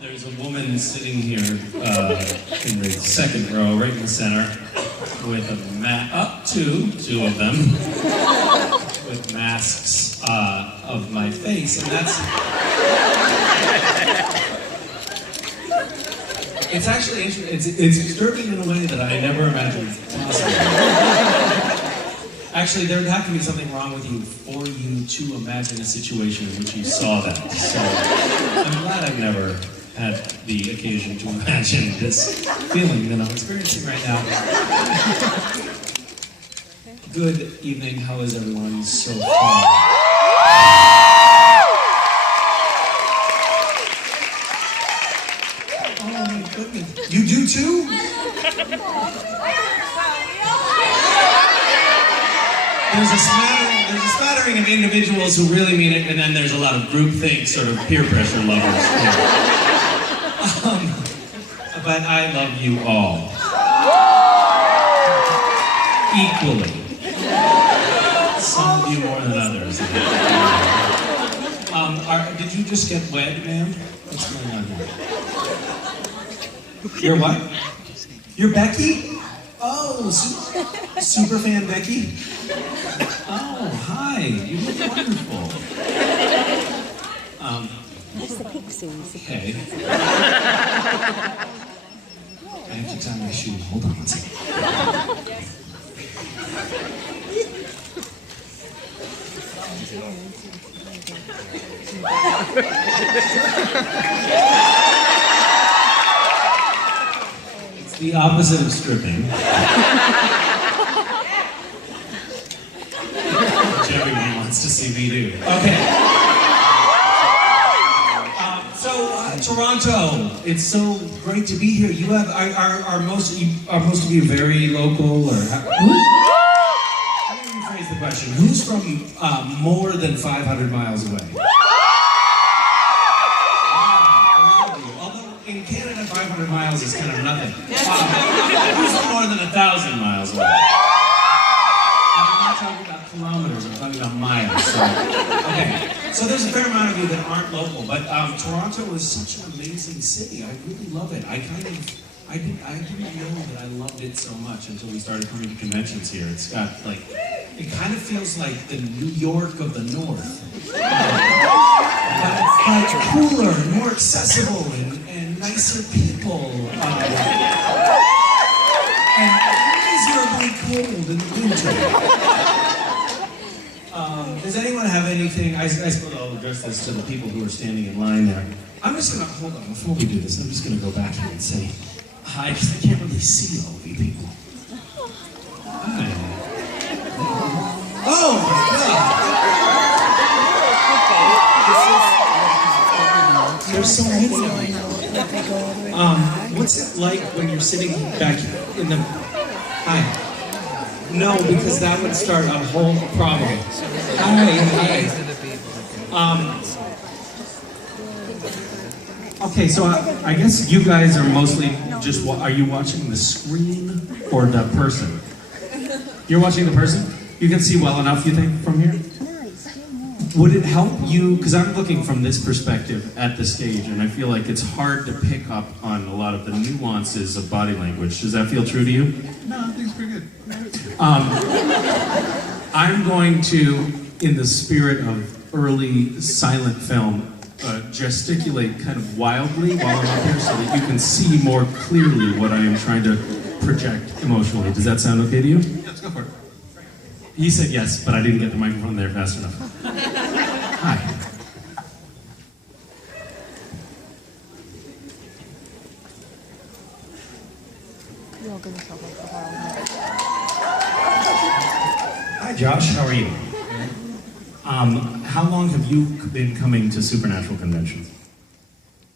There's a woman sitting here in the second row, right in the center, with a two of them, with masks of my face, and that's... It's actually it's disturbing in a way that I never imagined possible. Actually, there would have to be something wrong with you for you to imagine a situation in which you saw that. So I'm glad I've never had the occasion to imagine this feeling that I'm experiencing right now. Good evening. How is everyone so far? Oh my goodness. You do too? There's a smattering of individuals who really mean it, and then there's a lot of groupthink, sort of peer pressure lovers. But I love you all. Equally. Some of you more than others. Did you just get wed, ma'am? What's going on here? You're what? You're Becky? Oh, super fan Becky? Oh, hi. You look wonderful. That's the pixies. Okay. I have to tie my shoe. Hold on one second. It's the opposite of stripping. Which everyone wants to see me do. Okay. Toronto, it's so great to be here. You have are most of you very local, or let me rephrase the question. Who's from more than 500 miles away? Although in Canada 500 miles is kind of nothing. Who's from more than 1,000 miles away? I'm not talking about kilometers, I'm talking about miles. So, okay. So there's a fair amount of you that aren't local, but Toronto is such an amazing city. I really love it. I didn't know that I loved it so much until we started coming to conventions here. It's got it kind of feels like the New York of the North. But cooler, more accessible, and nicer people. And miserably cold in the winter. Does anyone have anything? I suppose I'll address this to the people who are standing in line there. I'm just going to, hold on, before we do this, I'm just going to go back here and say hi, because I can't really see all of you people. Hi. Oh my God! You're so amazing. What's it like when you're sitting back in the... Hi. No, because that would start a whole problem. Hi. Okay, so I guess you guys are mostly just, are you watching the screen or the person? You're watching the person? You can see well enough, you think, from here? Would it help you, because I'm looking from this perspective at the stage, and I feel like it's hard to pick up on a lot of the nuances of body language. Does that feel true to you? No, I think it's pretty good. I'm going to, in the spirit of early silent film, gesticulate kind of wildly while I'm up here so that you can see more clearly what I am trying to project emotionally. Does that sound okay to you? Yeah, let's go for it. He said yes, but I didn't get the microphone there fast enough. Hi. Hi, Josh. How are you? How long have you been coming to Supernatural conventions?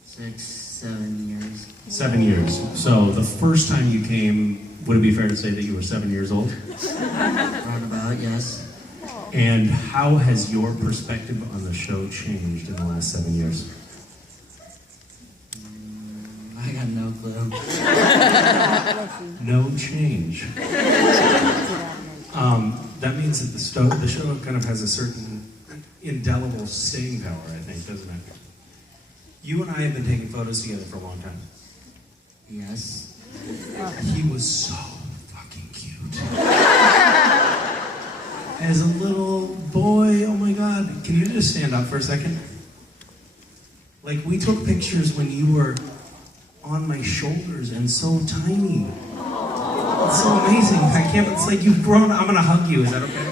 6, 7 years. 7 years. So the first time you came, would it be fair to say that you were 7 years old? Roundabout, yes. And how has your perspective on the show changed in the last 7 years? I got no clue. No change. That means that the show kind of has a certain indelible staying power, I think, doesn't it? You and I have been taking photos together for a long time. Yes. He was so fucking cute. As a little boy, oh my God. Can you just stand up for a second? Like, we took pictures when you were on my shoulders and so tiny. It's so amazing. I can't, it's like you've grown. I'm gonna hug you, is that okay?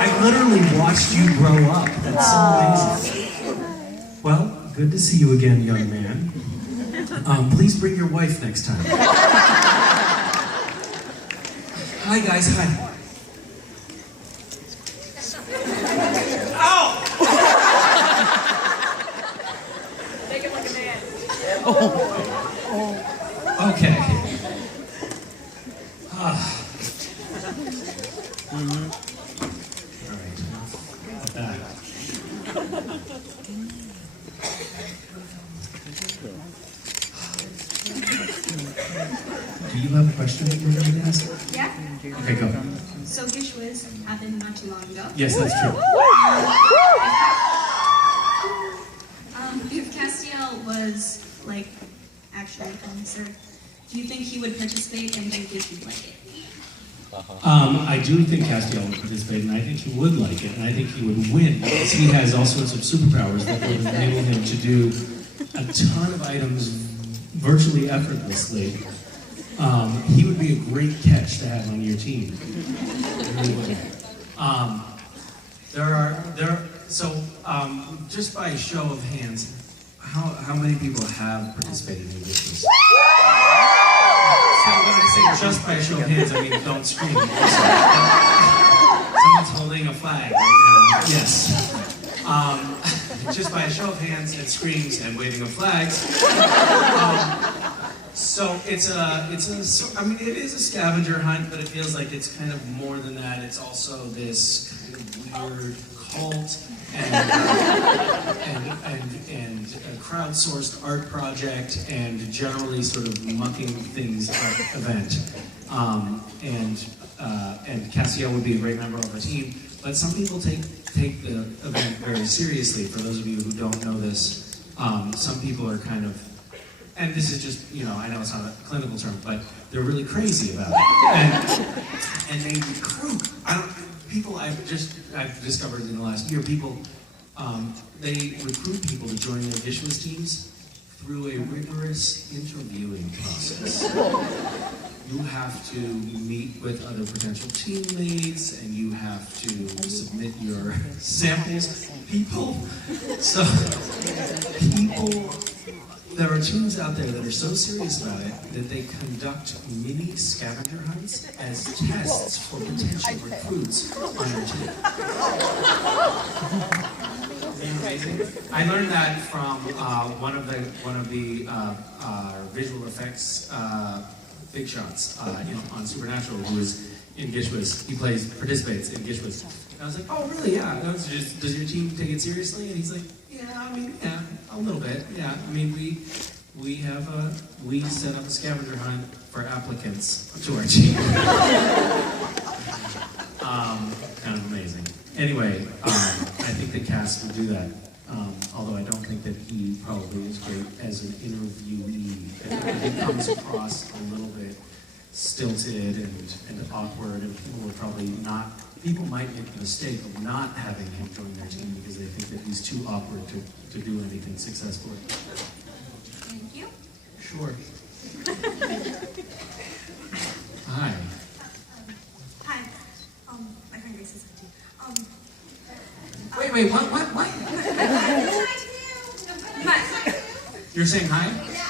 I literally watched you grow up. That's so amazing. Well, good to see you again, young man. Please bring your wife next time. Hi guys, hi. Ow! Make it like a man. Okay. All right, enough of that. Do you have a question that you're going to ask? Yeah. Okay, go. So Gishwas happened not too long ago. Yes, that's true. If Castiel was like actually on this earth, do you think he would participate, and do you think he'd like it? I do think Castiel would participate, and I think he would like it, and I think he would win, because he has all sorts of superpowers that would enable him to do a ton of items virtually effortlessly. He would be a great catch to have on your team. He really would. Just by a show of hands, how many people have participated in this? So when I say just by a show of hands, I mean don't scream. Someone's holding a flag right now. Yes. Just by a show of hands and screams and waving of flags. So it is a scavenger hunt, but it feels like it's kind of more than that. It's also this kind of weird cult and a crowdsourced art project and generally sort of mucking things up event. And Castiel would be a great member of our team, but some people take the event very seriously. For those of you who don't know this, some people are kind of, and this is just, I know it's not a clinical term, but they're really crazy about it. And they recruit, I've discovered in the last year, people, they recruit people to join their Gishwas teams through a rigorous interviewing process. You have to meet with other potential teammates, and you have to submit your samples. There are teams out there that are so serious about it that they conduct mini scavenger hunts as tests for potential recruits on their team. Isn't that amazing? I learned that from one of the visual effects big shots on Supernatural, who is in Gishwas. He participates in Gishwas. And I was like, oh really? Yeah. Does your team take it seriously? And he's like, yeah, a little bit. Yeah, we set up a scavenger hunt for applicants to our team. Kind of amazing. Anyway, I think the cast would do that. Although I don't think that he probably is great as an interviewee. I think he comes across a little bit stilted and awkward, and people might make the mistake of not having him join their team because they think that he's too awkward to do anything successfully. Thank you. Sure. Hi. Hi. My friend Grace is here too. Wait, what? You're saying hi? Yeah.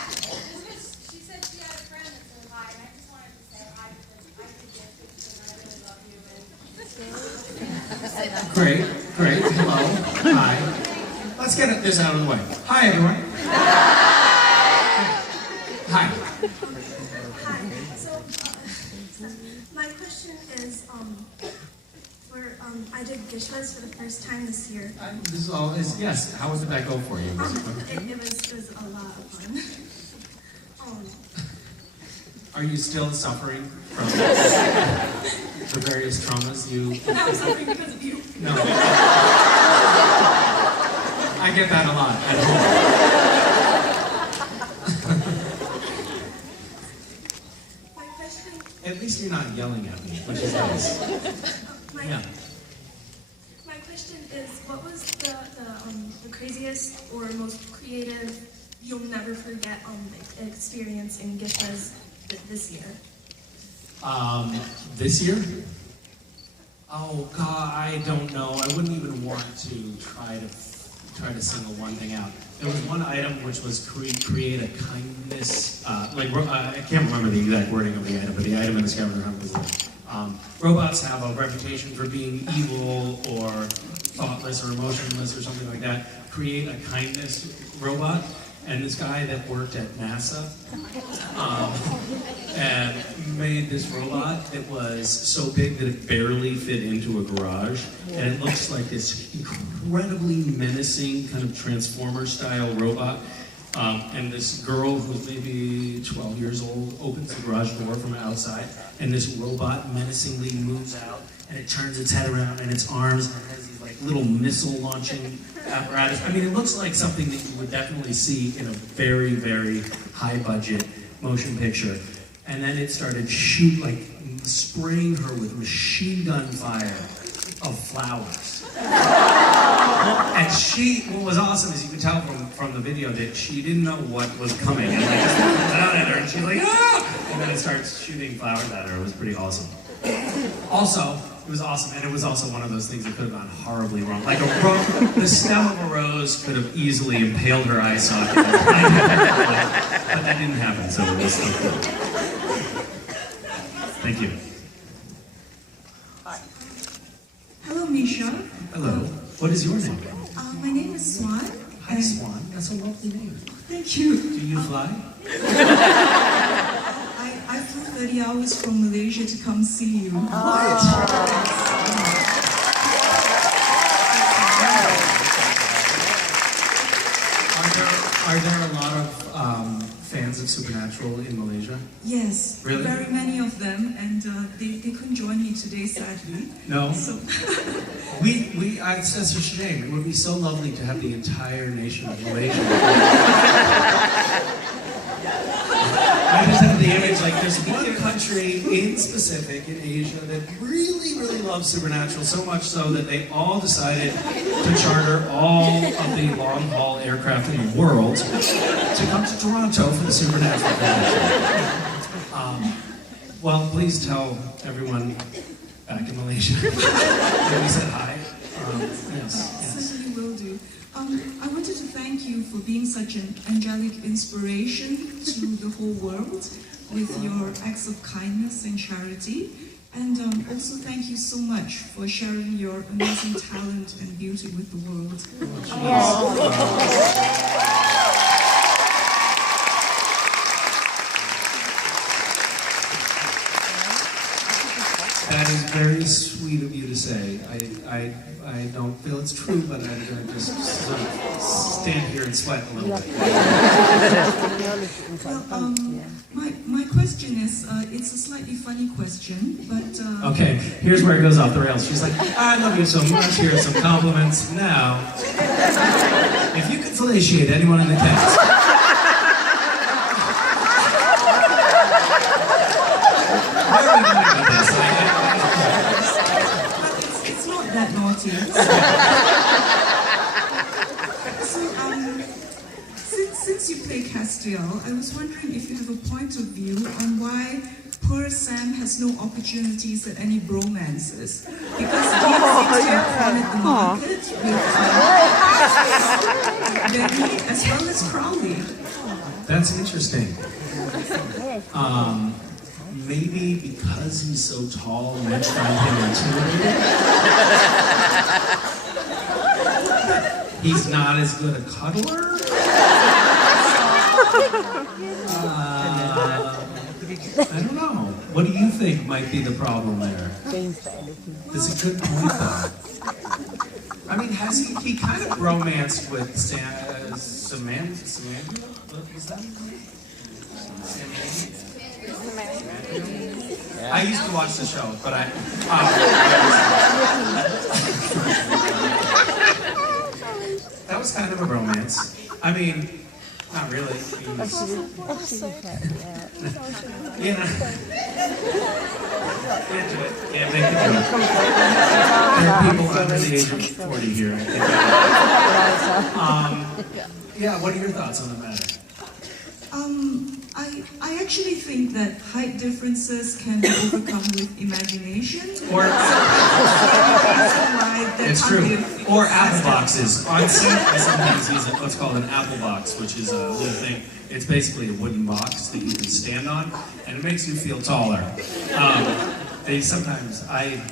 She said she had a friend that said hi, and I just wanted to say hi because I could get pictures and I really love you. Great. Hello. Hi. Let's get this out of the way. Hi, everyone. Hi. Hi. So, my question is, I did Gishwas for the first time this year. Yes. How did that go for you? It was a lot of fun. Are you still suffering from the various traumas you? I'm suffering because of you. No. get that a lot at home. My question, At least you're not yelling at me, which is nice. my, Yeah. my question is, what was the craziest or most creative, you'll never forget experience in Giftas this year? This year? Oh God, I don't know. I wouldn't even want to try to single one thing out. There was one item which was create a kindness. I can't remember the exact wording of the item, but the item in the scavenger hunt was that robots have a reputation for being evil or thoughtless or emotionless or something like that. Create a kindness robot. And this guy that worked at NASA and made this robot that was so big that it barely fit into a garage. And it looks like this incredibly menacing kind of Transformer-style robot. And this girl who's maybe 12 years old opens the garage door from outside, and this robot menacingly moves out, and it turns its head around and its arms, and it has these like little missile launching apparatus. I mean, it looks like something that you would definitely see in a very, very high budget motion picture. And then it started spraying her with machine gun fire of flowers. And what was awesome is you could tell from the video that she didn't know what was coming. And I just looked down at her and she's like, ah! And then it starts shooting flowers at her. It was pretty awesome. Also, it was awesome, and it was also one of those things that could have gone horribly wrong. Like the stem of a rose could have easily impaled her eye socket. But that didn't happen, so it was still cool. Thank you. Hello, Misha. Hello. What is your name? My name is Swan. Hi, Swan. That's a lovely name. Thank you. Do you fly? I flew 30 hours from Malaysia to come see you. Are there a lot of fans of Supernatural in Malaysia? Yes, Really? very many of them, and they couldn't join me today, sadly. No. So It's such a shame. It would be so lovely to have the entire nation of Malaysia. I just have the image, like there's one country in specific in Asia that really, really loves Supernatural, so much so that they all decided to charter all of the long-haul aircraft in the world to come to Toronto for the Supernatural convention. Well, please tell everyone back in Malaysia that we said hi. Yes. certainly will do. I wanted to thank you for being such an angelic inspiration to the whole world with your acts of kindness and charity. And also thank you so much for sharing your amazing talent and beauty with the world. That is very sweet of you to say. I don't feel it's true, but I'm going to just sort of stand here and sweat a little bit. Well, my question is, it's a slightly funny question, but... Okay, here's where it goes off the rails. She's like, I love you so much, here are some compliments. Now, if you could felicitate anyone in the cast... Where are we going with this? It's not that naughty. Since you play Castiel, I was wondering if you have a point of view on why poor Sam has no opportunities at any bromances. Because he seems to have cornered the market with Benny as well as Crowley. That's interesting. Maybe because he's so tall, men find him intimidating. He's not as good a cuddler. I don't know. What do you think might be the problem there? That's a good point, though. I mean, has he kind of romanced with Samantha? What was that? I used to watch the show, but that that was kind of a romance. I mean, not really. He was, you know. Into it. Yeah, make a joke. There are people under the age of 40 here. I think. Yeah, what are your thoughts on the matter? I actually think that height differences can be overcome with imagination. Or It's true. Or apple boxes. On set, I sometimes use what's called an apple box, which is a little thing. It's basically a wooden box that you can stand on, and it makes you feel taller. I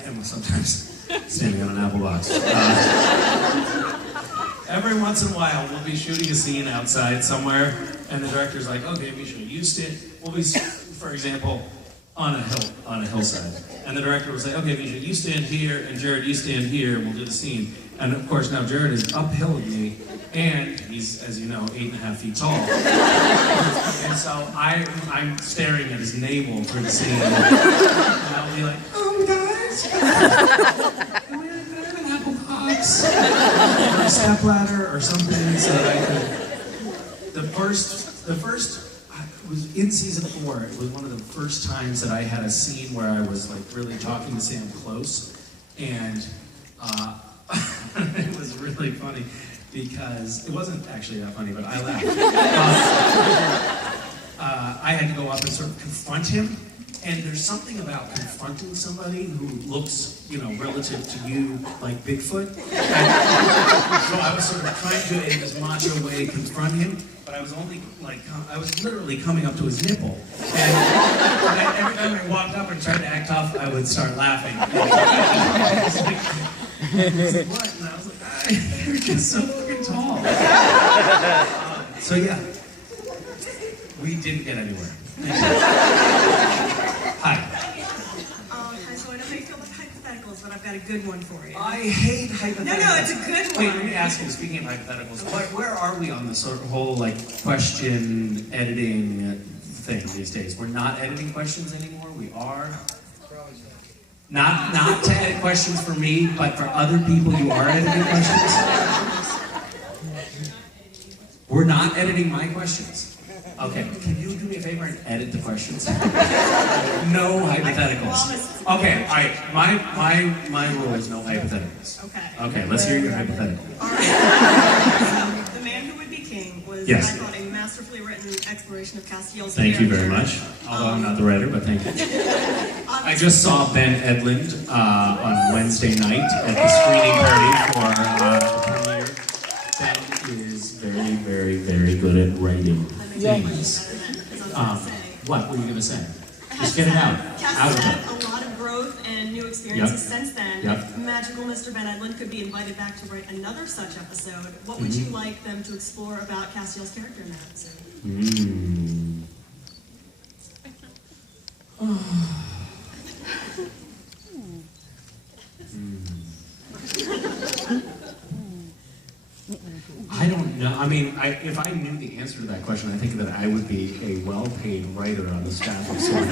am sometimes standing on an apple box. Every once in a while, we'll be shooting a scene outside somewhere, and the director's like, okay, Misha, you stand. We'll be, for example, on a hillside. And the director will say, okay, Misha, you stand here, and Jared, you stand here, and we'll do the scene. And of course, now Jared is uphill with me, and he's, as you know, 8.5 feet tall. And so I'm staring at his navel for the scene. And I'll be like, oh, guys, can we have an apple box? Or a step ladder or something so that I could... The first was in season 4. It was one of the first times that I had a scene where I was like really talking to Sam close, and it was really funny because it wasn't actually that funny, but I laughed. I had to go up and sort of confront him, and there's something about confronting somebody who looks, you know, relative to you like Bigfoot. And so I was sort of trying to, in this macho way, confront him. But I was only like, I was literally coming up to his nipple. And every time I walked up and tried to act tough, I would start laughing. He was like, what? And I was like, you're just so fucking tall. So yeah, we didn't get anywhere. Hi. Hi, so I know how you feel about hypotheticals, but I've got a good one for you. I hate hypotheticals. No, it's a good one. Wait, let me ask you, speaking of hypotheticals, where are we on the sort of whole, like, question editing thing these days? We're not editing questions anymore? We are? Not to edit questions for me, but for other people you are editing questions? We're not editing my questions. Okay, can you do me a favor and edit the questions? No hypotheticals. Okay, all right. My rule is no hypotheticals. Okay, let's hear your hypothetical. All right. The Man Who Would Be King was, Yes. I thought, a masterfully written exploration of Castiel's Thank you character. very much. Although I'm not the writer, but thank you. I just saw Ben Edlund on Wednesday night at the screening party for the premiere. Ben is very, very, very good at writing things. What were you going to say? Just get it out. Out of it. Castiel had a lot of growth and new experiences Yep. since then. Yep. If magical Mr. Ben Edlund could be invited back to write another such episode, what would you like them to explore about Castiel's character in that episode? I don't know. I mean, if I knew the answer to that question, I think that I would be a well-paid writer on the staff of Sword.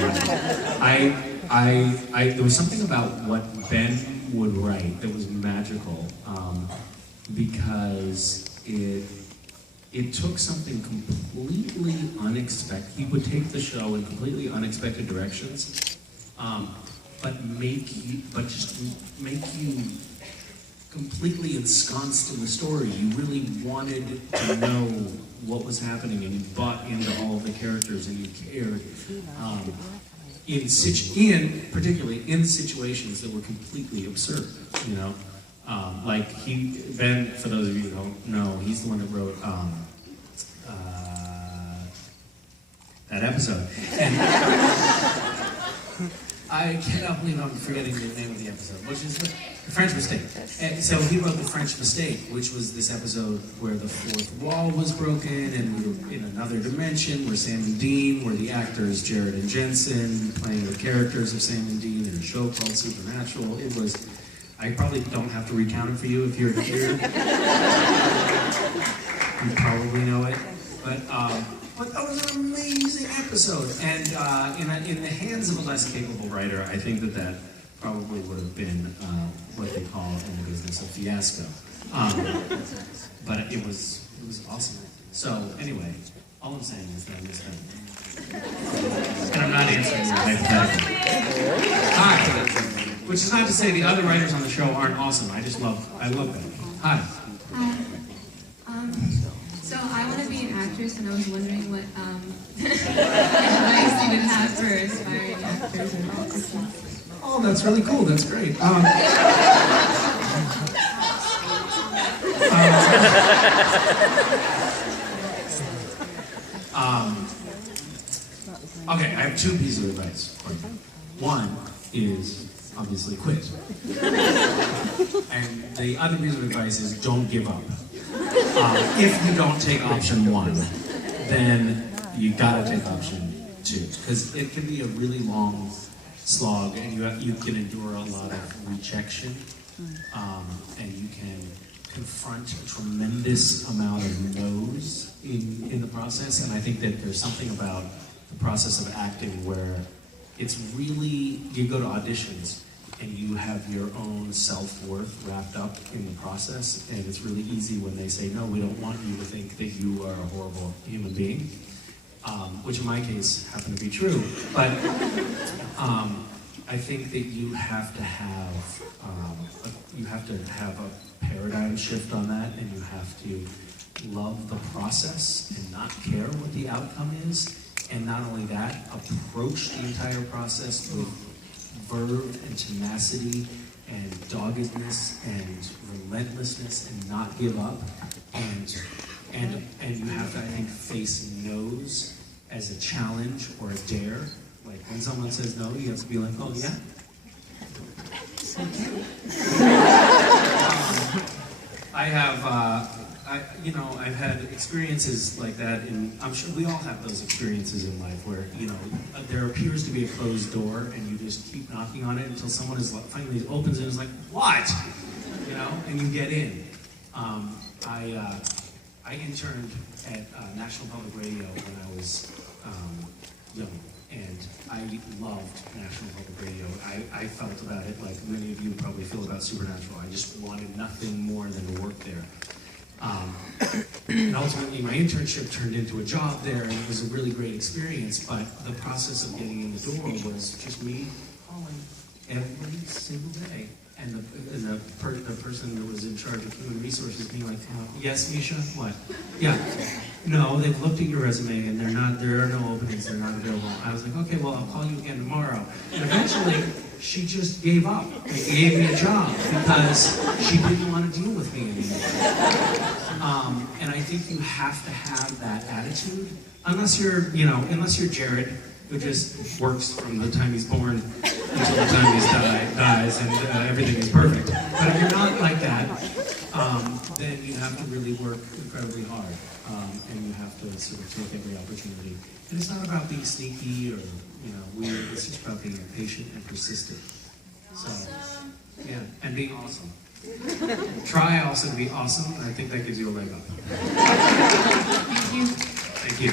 There was something about what Ben would write that was magical, because it took something completely unexpected. He would take the show in completely unexpected directions, but just make you completely ensconced in the story. You really wanted to know what was happening, and you bought into all of the characters, and you cared. Particularly in situations that were completely absurd, you know. Like Ben, for those of you who don't know, he's the one that wrote that episode. And I cannot believe I'm forgetting the name of the episode, which is The French Mistake. And so he wrote The French Mistake, which was this episode where the fourth wall was broken, and we were in another dimension where Sam and Dean were the actors, Jared and Jensen, playing the characters of Sam and Dean in a show called Supernatural. It was, I probably don't have to recount it for you if you're here. You probably know it. But that was an amazing episode, and in the hands of a less capable writer, I think that probably would have been what they call in the business a fiasco. but it was awesome. So anyway, all I'm saying is that I miss them. And I'm not answering your hypothetical. Hi. Which is not to say the other writers on the show aren't awesome. I love them. Hi. Hi. So I want to be an actress, and I was wondering what advice you would have for aspiring actors or actresses. Oh, that's really cool. That's great. Okay, I have two pieces of advice for you. One is obviously quit. And the other piece of advice is don't give up. If you don't take option one, then you gotta take option two, because it can be a really long slog, and you can endure a lot of rejection, and you can confront a tremendous amount of no's in the process. And I think that there's something about the process of acting where it's really, you go to auditions and you have your own self-worth wrapped up in the process, and it's really easy when they say, no, we don't want you to think that you are a horrible human being, which in my case happened to be true. But I think that you have to have a paradigm shift on that, and you have to love the process and not care what the outcome is. And not only that, approach the entire process with verve and tenacity and doggedness and relentlessness, and not give up. And you have to, I think, face no's as a challenge or a dare. Like when someone says no, you have to be like, oh yeah? I've had experiences like that, and I'm sure we all have those experiences in life where, there appears to be a closed door, and you just keep knocking on it until someone finally opens it and is like, what? And you get in. I interned at National Public Radio when I was young, and I loved National Public Radio. I felt about it like many of you probably feel about Supernatural. I just wanted nothing more than to work there. And ultimately, my internship turned into a job there, and it was a really great experience, but the process of getting in the door was just me calling every single day. And the person that was in charge of human resources being like, yes, Misha, what? Yeah. No, they've looked at your resume and there are no openings, they're not available. I was like, okay, well, I'll call you again tomorrow. And eventually, she just gave up and gave me a job because she didn't want to deal with me anymore. And I think you have to have that attitude, unless you're Jared, who just works from the time he's born until the time he dies, and everything is perfect. But if you're not like that, then you have to really work incredibly hard, and you have to sort of take every opportunity. And it's not about being sneaky or weird. It's just about being patient and persistent. So, yeah, and being awesome. Try also to be awesome, and I think that gives you a leg up. Thank you. Thank you.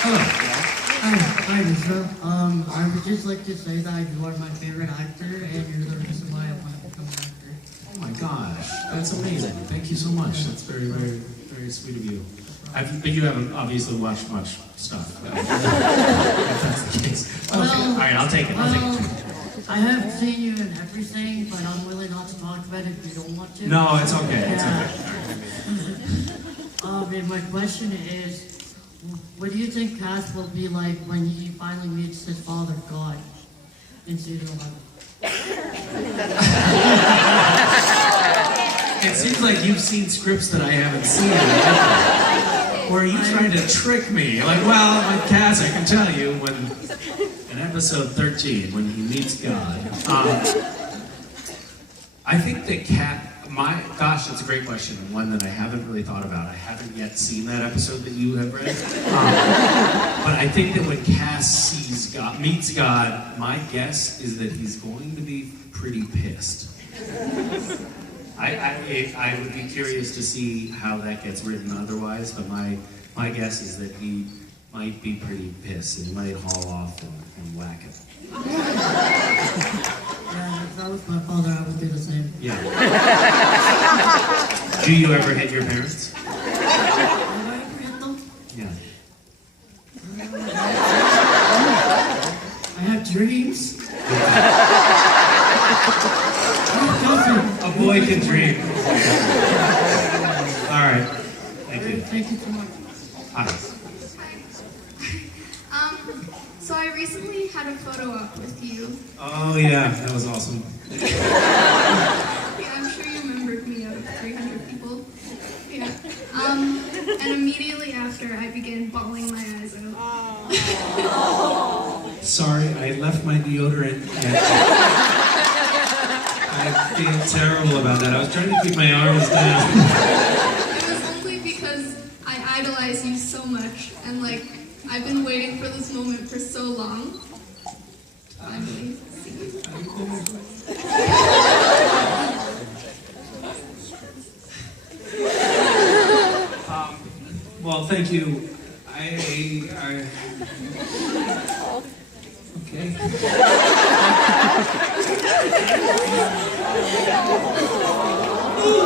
Hello. Hi, Misha. I would just like to say that you are my favorite actor, and you're the reason why I want to become an actor. Oh my gosh, that's amazing. Thank you so much. That's very, very, very sweet of you. But you haven't obviously watched much stuff. If that's the case. Okay. All right, I'll take it. I have seen you in everything, but I'm willing not to talk about it if you don't want to. No, it's okay. It's okay. And my question is, what do you think Cass will be like when he finally meets his father, God, in season 11? It seems like you've seen scripts that I haven't seen. Or are you trying to trick me? Like, well, with Cass, I can tell you, when in episode 13, when he meets God, I think that gosh, that's a great question, and one that I haven't really thought about. I haven't yet seen that episode that you have read. But I think that when Cass meets God, my guess is that he's going to be pretty pissed. I would be curious to see how that gets written otherwise, but my guess is that he might be pretty pissed, and he might haul off and whack him. Yeah, if that was my father, I would do the same. Yeah. Do you ever hit your parents? Have I ever hit them? Yeah. I have dreams. A boy can dream. All right. Thank you. Thank you so much. Hi. So I recently had a photo op with you. Oh yeah, that was awesome. Yeah, I'm sure you remembered me out of 300 people. Yeah. And immediately after, I began bawling my eyes out. Sorry, I left my deodorant. I feel terrible about that. I was trying to keep my arms down. It was only because I idolize you so much, and like, I've been waiting for this moment for so long. Finally, see you. Well, thank you. Okay.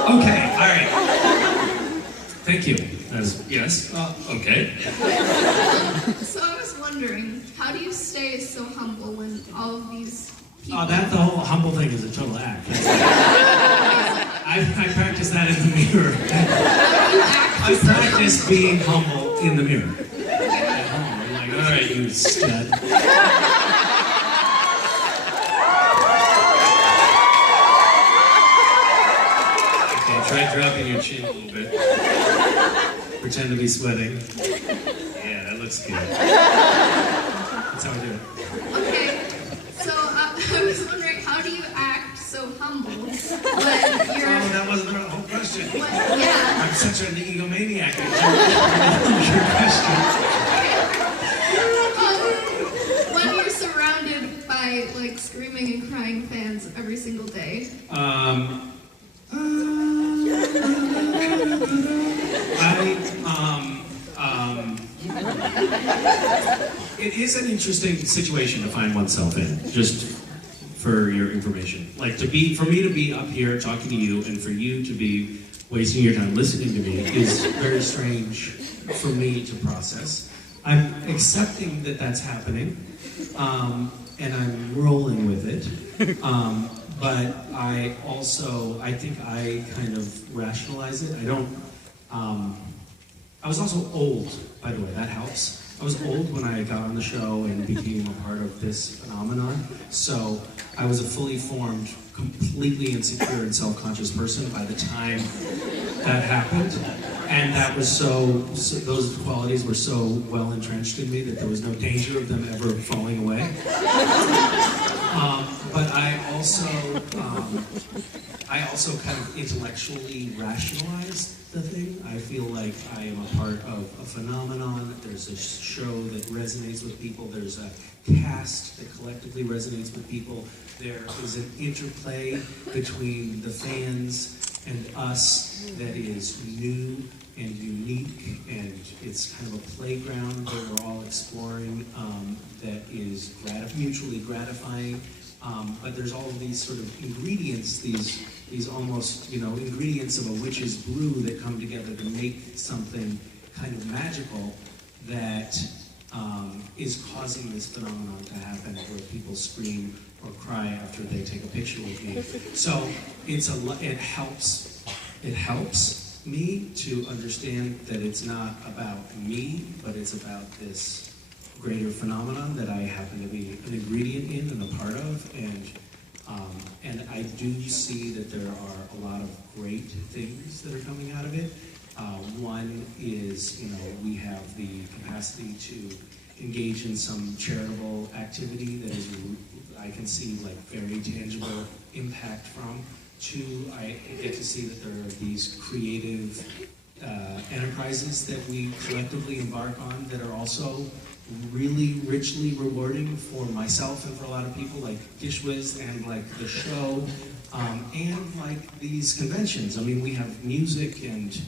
Okay, all right. Thank you. Yes. Okay. So I was wondering, how do you stay so humble when all of these people... The whole humble thing is a total act. I practice that in the mirror. I practice being humble in the mirror. I'm like, all right, you stud. Okay, try dropping your chin a little bit. Pretend to be sweating. Yeah, that looks good. That's how I do it. Okay, so I was wondering, how do you act so humble when you're... Oh, that wasn't the whole question. Yeah. I'm such an egomaniac. Your question. When you're surrounded by like screaming and crying fans every single day. It is an interesting situation to find oneself in, just for your information. Like for me to be up here talking to you and for you to be wasting your time listening to me is very strange for me to process. I'm accepting that that's happening, and I'm rolling with it. But I think I kind of rationalize it. I was also old, by the way, that helps. I was old when I got on the show and became a part of this phenomenon. So I was a fully formed, completely insecure and self-conscious person by the time that happened. And that was those qualities were so well entrenched in me that there was no danger of them ever falling away. But I also kind of intellectually rationalized the thing. I feel like I am a part of a phenomenon. There's a show that resonates with people. There's a cast that collectively resonates with people. There is an interplay between the fans and us that is new and unique, and it's kind of a playground that we're all exploring that is mutually gratifying. But there's all of these sort of ingredients, these almost, ingredients of a witch's brew that come together to make something kind of magical that is causing this phenomenon to happen where people scream or cry after they take a picture with me. So it helps me to understand that it's not about me, but it's about this greater phenomenon that I happen to be an ingredient in and a part of, and I do see that there are a lot of great things that are coming out of it. One is, we have the capacity to engage in some charitable activity that is, I can see like very tangible impact from. Two, I get to see that there are these creative enterprises that we collectively embark on that are also really richly rewarding for myself and for a lot of people, like Dishwiz and like the show, and like these conventions. I mean, we have music and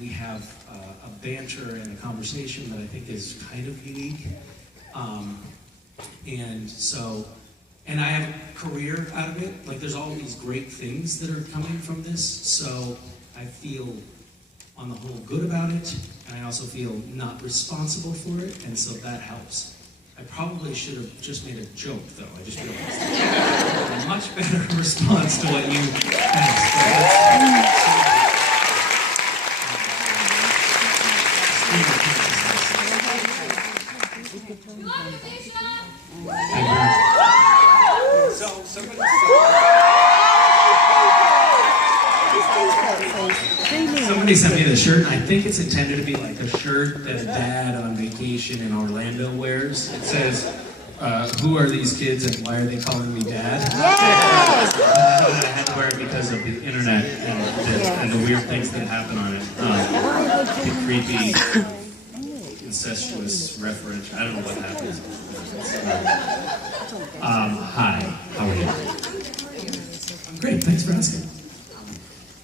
we have a banter and a conversation that I think is kind of unique. And I have a career out of it. Like, there's all these great things that are coming from this. So I feel on the whole good about it, and I also feel not responsible for it, and so that helps. I probably should have just made a joke, though. I just realized a much better response to what you asked. We love you, Misha! So somebody sent me the shirt, and I think it's intended to be like a shirt that a dad on vacation in Orlando wears. It says, who are these kids and why are they calling me dad? Yes! I had to wear it because of the internet and the weird things that happen on it. The creepy, incestuous reference. I don't know what happens. Hi, how are you? I'm great, thanks for asking.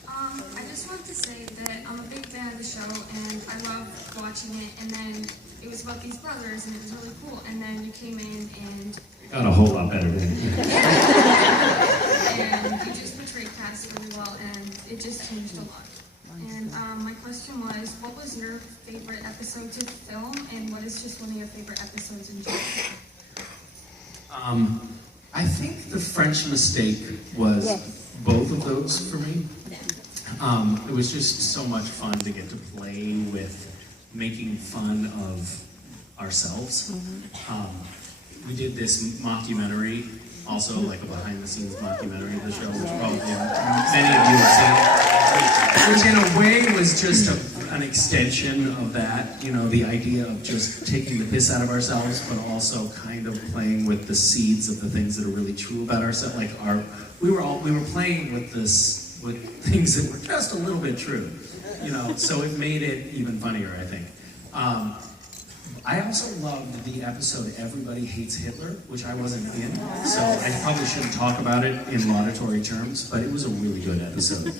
I just wanted to say that I'm a big fan of the show and I love watching it, and then it was about these brothers and it was really cool, and then you came in and It got a whole lot better, didn't it? and you just portrayed Cass really well, and it just changed a lot. And my question was, what was your favorite episode to film, and what is just one of your favorite episodes in general? I think the French Mistake was both of those for me. It was just so much fun to get to play with making fun of ourselves. We did this mockumentary, also like a behind-the-scenes mockumentary of the show, which probably many of you have seen, which in a way was just an extension of that, you know, the idea of just taking the piss out of ourselves, but also kind of playing with the seeds of the things that are really true about ourselves. Like we were playing with things that were just a little bit true, you know, so it made it even funnier, I think. I also loved the episode Everybody Hates Hitler, which I wasn't in, so I probably shouldn't talk about it in laudatory terms, but it was a really good episode.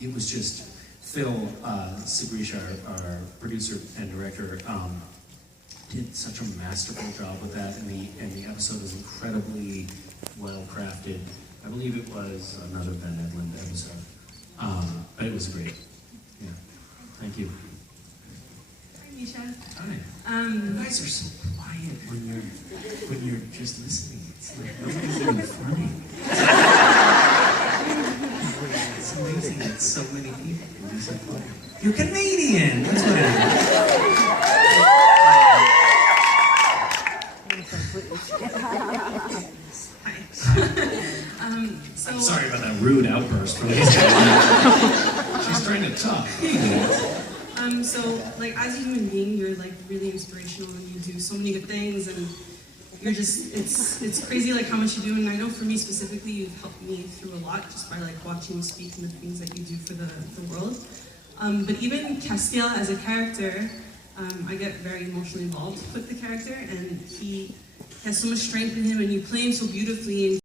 It was just, Phil Sagrish, our producer and director, did such a masterful job with that, and the episode was incredibly well crafted. I believe it was another Ben Edlund episode, but it was great. Yeah, thank you. Hi, Misha. Hi. You guys are so quiet when you're just listening. It's like nobody's even funny. It's amazing that so many people can be so quiet. You're Canadian. That's what it is. I'm sorry about that rude outburst from these guys. She's trying to talk. So, like, as a human being, you're, like, really inspirational, and you do so many good things, and you're just, it's crazy, like, how much you do, and I know for me specifically, you've helped me through a lot just by, like, watching you speak and the things that you do for the world. But even Castiel as a character, I get very emotionally involved with the character, and he has so much strength in him, and you play him so beautifully, and